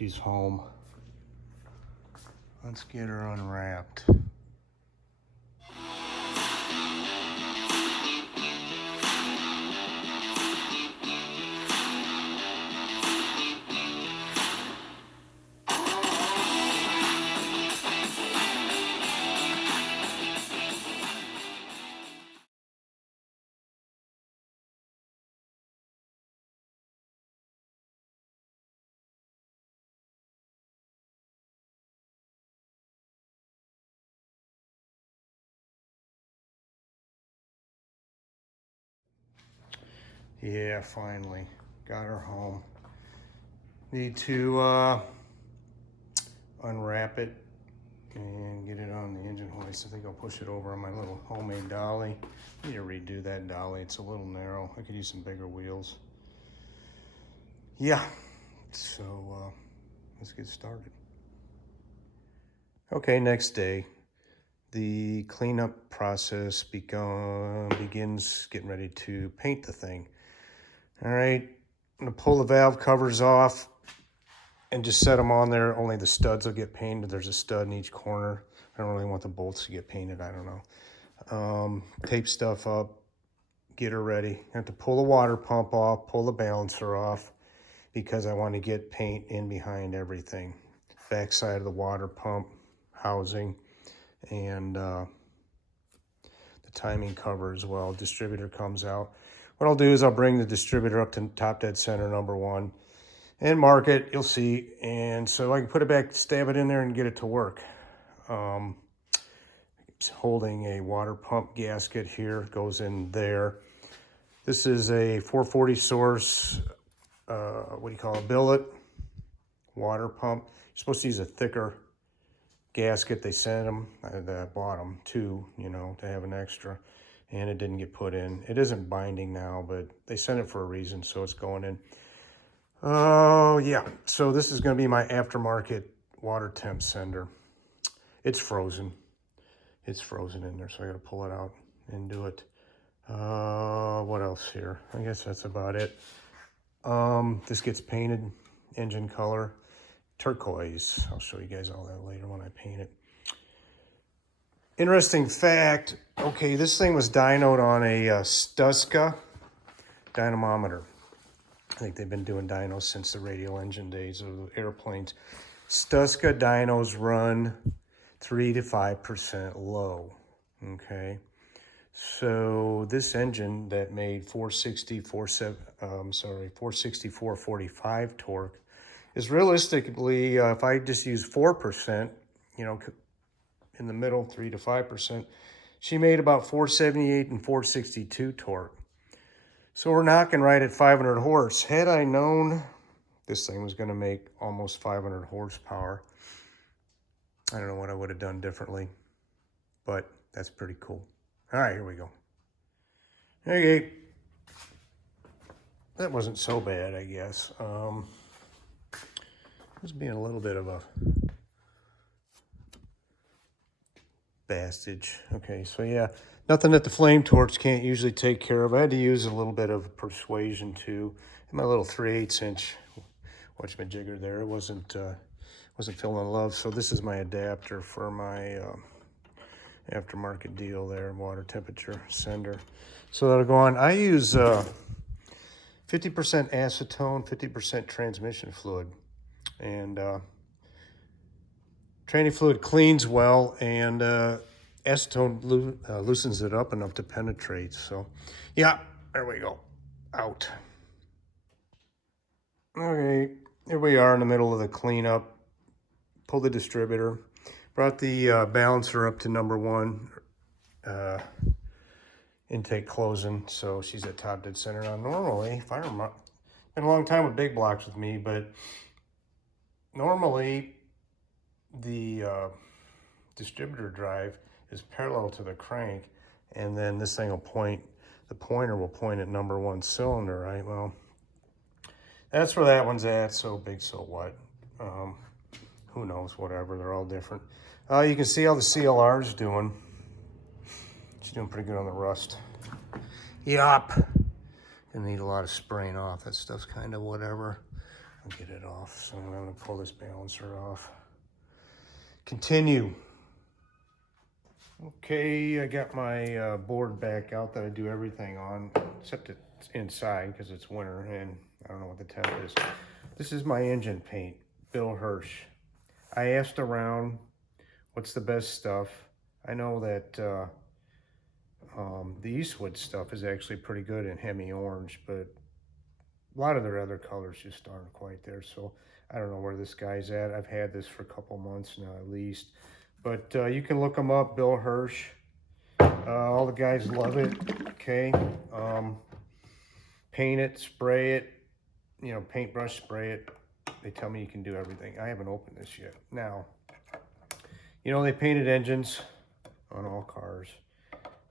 she's home. Let's get her unwrapped. Yeah, finally got her home. Need to unwrap it and get it on the engine hoist. I think I'll push it over on my little homemade dolly. I need to redo that dolly. It's a little narrow. I could use some bigger wheels. Yeah, so let's get started. Okay, next day. The cleanup process begins getting ready to paint the thing. All right, I'm gonna pull the valve covers off and just set them on there. Only the studs will get painted. There's a stud in each corner. I don't really want the bolts to get painted. I don't know. Tape stuff up, get her ready. I have to pull the water pump off, pull the balancer off, because I want to get paint in behind everything. Backside of the water pump housing, and the timing cover as well. Distributor comes out. What I'll do is I'll bring the distributor up to top dead center, number 1, and mark it. You'll see. And so I can put it back, stab it in there, and get it to work. It's holding a water pump gasket here, goes in there. This is a 440 source, what do you call it, billet water pump. You're supposed to use a thicker gasket. They sent them, I bought them too, to have an extra, and it didn't get put in. It isn't binding now, but they sent it for a reason, so it's going in. Oh yeah, so this is going to be my aftermarket water temp sender. It's frozen. It's frozen in there, so I got to pull it out and do it. What else here? I guess that's about it. This gets painted, engine color, turquoise. I'll show you guys all that later when I paint it. Interesting fact, okay, this thing was dynoed on a Stuska dynamometer. I think they've been doing dynos since the radial engine days of airplanes. Stuska dynos run 3 to 5% low, okay? So this engine that made 445 torque is realistically, if I just use 4%, in the middle, 3 to 5%, she made about 478 and 462 torque. So we're knocking right at 500 horse. Had I known this thing was going to make almost 500 horsepower, I don't know what I would have done differently, but that's pretty cool. All right, here we go. Okay, that wasn't so bad, I guess. Was being a little bit of a bastage. Okay, so yeah, nothing that the flame torch can't usually take care of. I had to use a little bit of persuasion too. And my little 3/8 inch whatchamajigger there, it wasn't feeling love. So this is my adapter for my aftermarket deal there, water temperature sender. So that'll go on. I use 50% acetone, 50% transmission fluid. And tranny fluid cleans well, and acetone loosens it up enough to penetrate. So yeah, there we go, out. Okay, here we are in the middle of the cleanup. Pull the distributor, brought the balancer up to number 1, intake closing, so she's at top dead center. Now normally, if I remember, been a long time with big blocks with me, but normally the distributor drive is parallel to the crank, and then this thing will point, the pointer will point at number 1 cylinder, right? Well, that's where that one's at, so big, so what? Who knows, whatever, they're all different. You can see how the CLR's doing. She's doing pretty good on the rust. Yup. Gonna need a lot of spraying off. That stuff's kind of whatever. I'll get it off. So I'm going to pull this balancer off. Continue. Okay, I got my board back out that I do everything on, except it's inside because it's winter and I don't know what the temp is. This is my engine paint, Bill Hirsch. I asked around, what's the best stuff? I know that the Eastwood stuff is actually pretty good in Hemi Orange, but a lot of their other colors just aren't quite there. So I don't know where this guy's at. I've had this for a couple months now at least. But you can look them up, Bill Hirsch. All the guys love it, okay? Paint it, spray it, you know, paintbrush, spray it. They tell me you can do everything. I haven't opened this yet. Now, you know, they painted engines on all cars.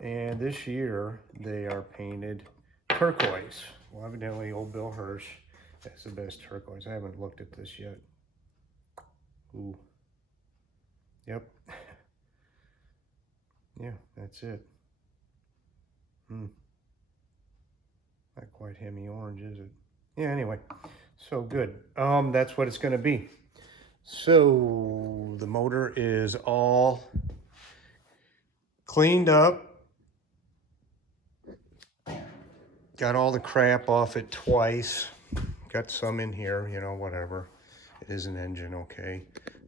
And this year, they are painted turquoise. Well, evidently, old Bill Hirsch has the best turquoise. I haven't looked at this yet. Ooh. Yep. Yeah, that's it. Not quite Hemi Orange, is it? Yeah, anyway. So good. That's what it's going to be. So the motor is all cleaned up. Got all the crap off it twice. Got some in here, you know, whatever. It is an engine, okay.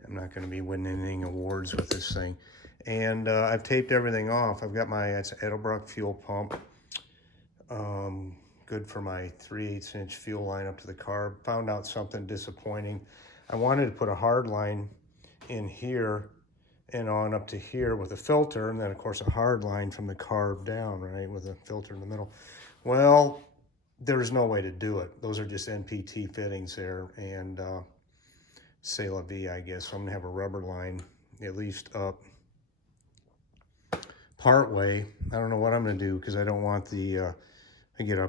I'm not going to be winning any awards with this thing. And I've taped everything off. I've got my Edelbrock fuel pump. Good for my 3/8 inch fuel line up to the carb. Found out something disappointing. I wanted to put a hard line in here and on up to here with a filter, and then of course a hard line from the carb down, right, with a filter in the middle. Well, there's no way to do it. Those are just NPT fittings there, and c'est la vie, I guess. So I'm gonna have a rubber line at least up part way. I don't know what I'm gonna do because I don't want the I get a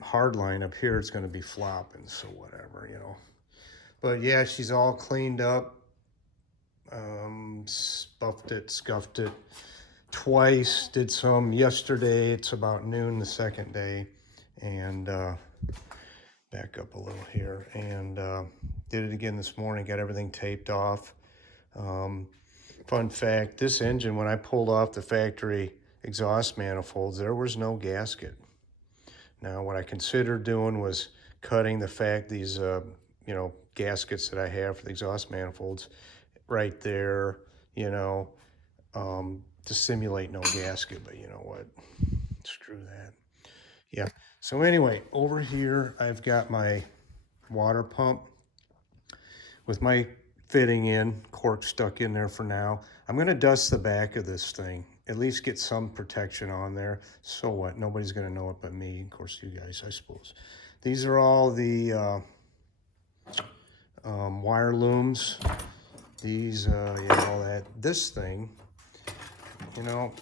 hard line up here, it's gonna be flopping, so whatever, you know. But yeah, she's all cleaned up. Spuffed it, scuffed it twice. Did some yesterday. It's about noon the second day. And back up a little here. And did it again this morning. Got everything taped off. Fun fact, this engine, when I pulled off the factory exhaust manifolds, there was no gasket. Now, what I considered doing was cutting these, you know, gaskets that I have for the exhaust manifolds right there, you know, to simulate no gasket, but you know what, screw that. Yeah, so anyway, over here, I've got my water pump with my fitting in, cork stuck in there for now. I'm gonna dust the back of this thing, at least get some protection on there. So what, nobody's gonna know it but me, of course you guys, I suppose. These are all the wire looms. These, yeah, all that. This thing, you know,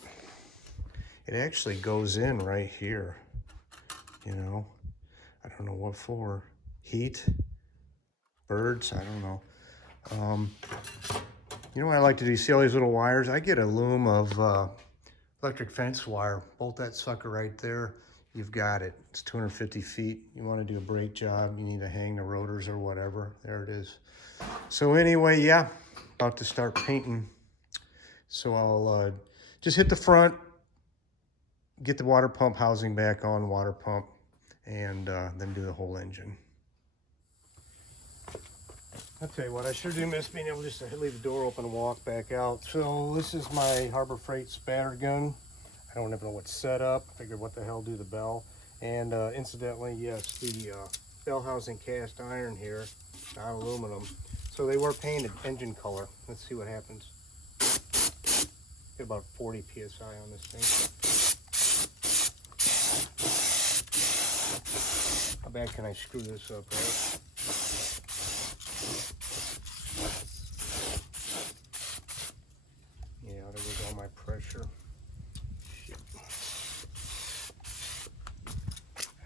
it actually goes in right here, you know. I don't know what for. Heat, birds, I don't know. You know what I like to do? You see all these little wires? I get a loom of electric fence wire. Bolt that sucker right there. You've got it. It's 250 feet. You want to do a brake job. You need to hang the rotors or whatever. There it is. So anyway, yeah, about to start painting. So I'll just hit the front, get the water pump housing back on, water pump, and then do the whole engine. I'll tell you what, I sure do miss being able just to leave the door open and walk back out. So this is my Harbor Freight spatter gun. I don't even know what's set up. Figured what the hell do the bell. And incidentally, yes, the bell housing cast iron here, not aluminum. So they were painted engine color. Let's see what happens. Get about 40 PSI on this thing. How bad can I screw this up, right? Yeah, there goes all my pressure. Shit.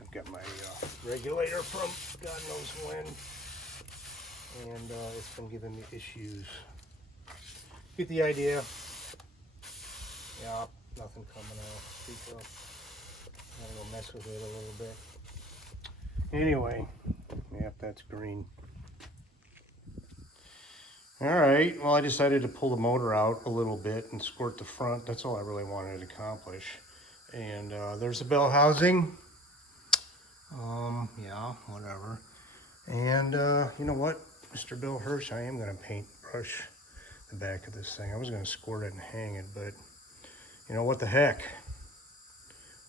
I've got my regulator from God knows when, and it's been giving me issues. Get the idea. Yeah, nothing coming out. Speak up. I'm gonna go mess with it a little bit. Anyway, yep, that's green. All right, well, I decided to pull the motor out a little bit and squirt the front. That's all I really wanted to accomplish. And there's the bell housing. Yeah, whatever. And you know what, Mr. Bill Hirsch, I am going to paintbrush the back of this thing. I was going to squirt it and hang it, but you know what the heck?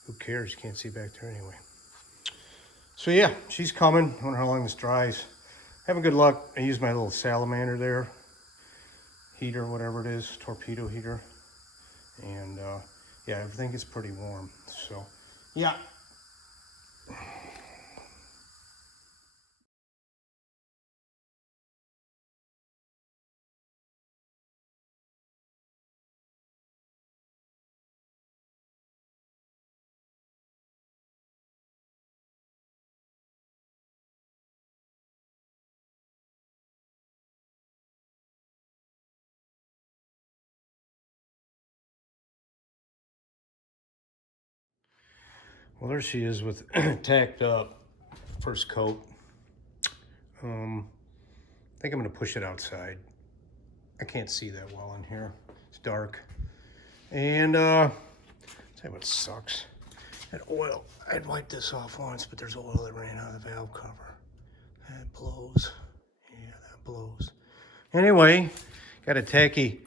Who cares? You can't see back there anyway. So yeah, she's coming. I wonder how long this dries. Having good luck. I used my little salamander there. Heater, whatever it is, torpedo heater. And yeah, everything gets pretty warm. So yeah. Well, there she is with tacked up first coat. I think I'm gonna push it outside. I can't see that well in here. It's dark. And tell you what sucks. That oil, I'd wiped this off once, but there's oil that ran out of the valve cover. That blows. Yeah, that blows. Anyway, got a tacky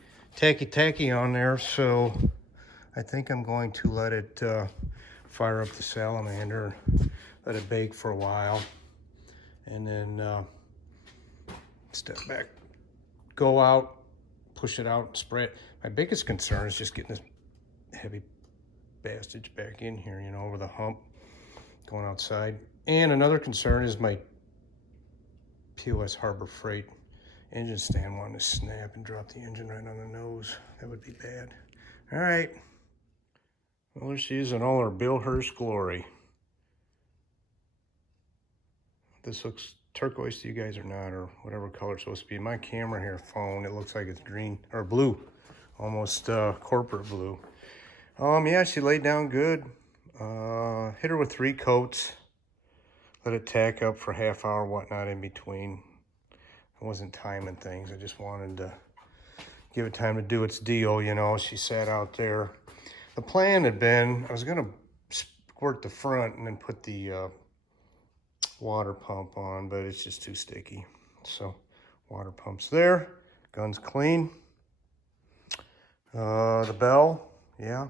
on there, so I think I'm going to let it fire up the salamander, let it bake for a while, and then step back, go out, push it out, spray it. My biggest concern is just getting this heavy bastard back in here, you know, over the hump, going outside. And another concern is my POS Harbor Freight engine stand wanting to snap and drop the engine right on the nose. That would be bad. All right. Well, there she is in all her Bill Hirsch glory. This looks turquoise to you guys or not, or whatever color it's supposed to be. My camera here, phone, it looks like it's green or blue, almost corporate blue. Yeah, she laid down good. Hit her with 3 coats. Let it tack up for half hour, whatnot in between. I wasn't timing things. I just wanted to give it time to do its deal, you know. She sat out there. The plan had been, I was gonna squirt the front and then put the water pump on, but it's just too sticky. So water pump's there, gun's clean. The bell, yeah.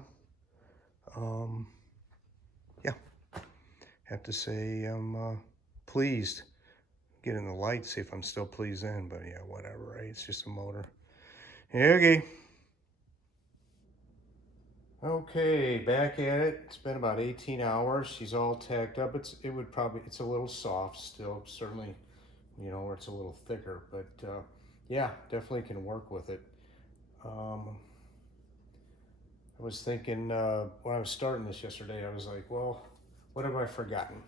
Yeah, have to say I'm pleased. Get in the light, see if I'm still pleased then, but yeah, whatever, right? It's just a motor. Okay. Okay, back at it. It's been about 18 hours. She's all tacked up. It's a little soft still, certainly, you know, where it's a little thicker, but yeah, definitely can work with it. I was thinking when I was starting this yesterday, I was like, well, what have I forgotten?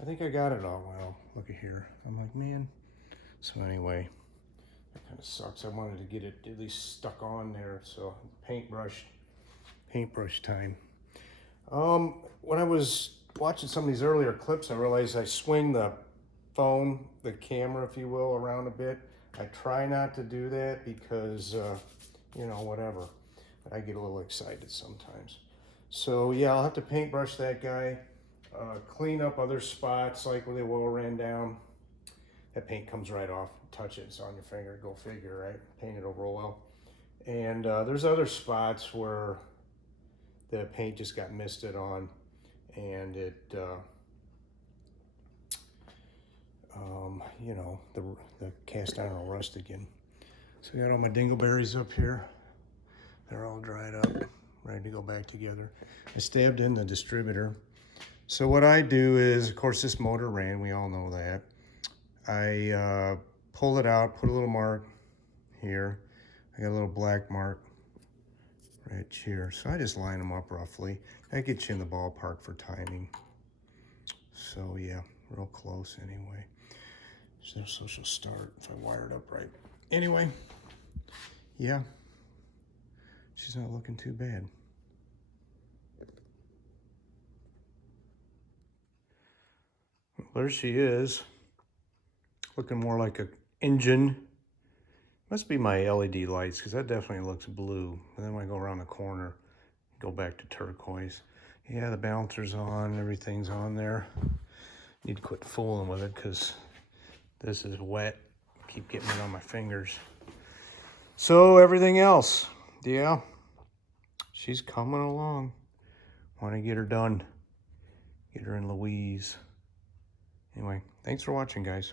I think I got it all. Well, look at here. I'm like, man. So anyway, that kind of sucks. I wanted to get it at least stuck on there. So paintbrush time. When I was watching some of these earlier clips, I realized I swing the phone, the camera, if you will, around a bit. I try not to do that because, you know, whatever. I get a little excited sometimes. So yeah, I'll have to paintbrush that guy, clean up other spots like where the oil ran down. That paint comes right off. Touch it, it's on your finger. Go figure, right? Paint it over oil. And there's other spots where the paint just got misted on, and it, you know, the cast iron will rust again. So I got all my dingleberries up here. They're all dried up, ready to go back together. I stabbed in the distributor. So what I do is, of course, this motor ran, we all know that. I pull it out, put a little mark here. I got a little black mark right here. So I just line them up roughly. That gets you in the ballpark for timing. So yeah, real close anyway. So she'll start if I wire it up right. Anyway, yeah, she's not looking too bad. Well, there she is, looking more like an engine Must be my LED lights, because that definitely looks blue. And then when I go around the corner, go back to turquoise. Yeah, the balancer's on, everything's on there. Need to quit fooling with it, because this is wet. Keep getting it on my fingers. So everything else, yeah, she's coming along. Want to get her done. Get her in Louise. Anyway, thanks for watching, guys.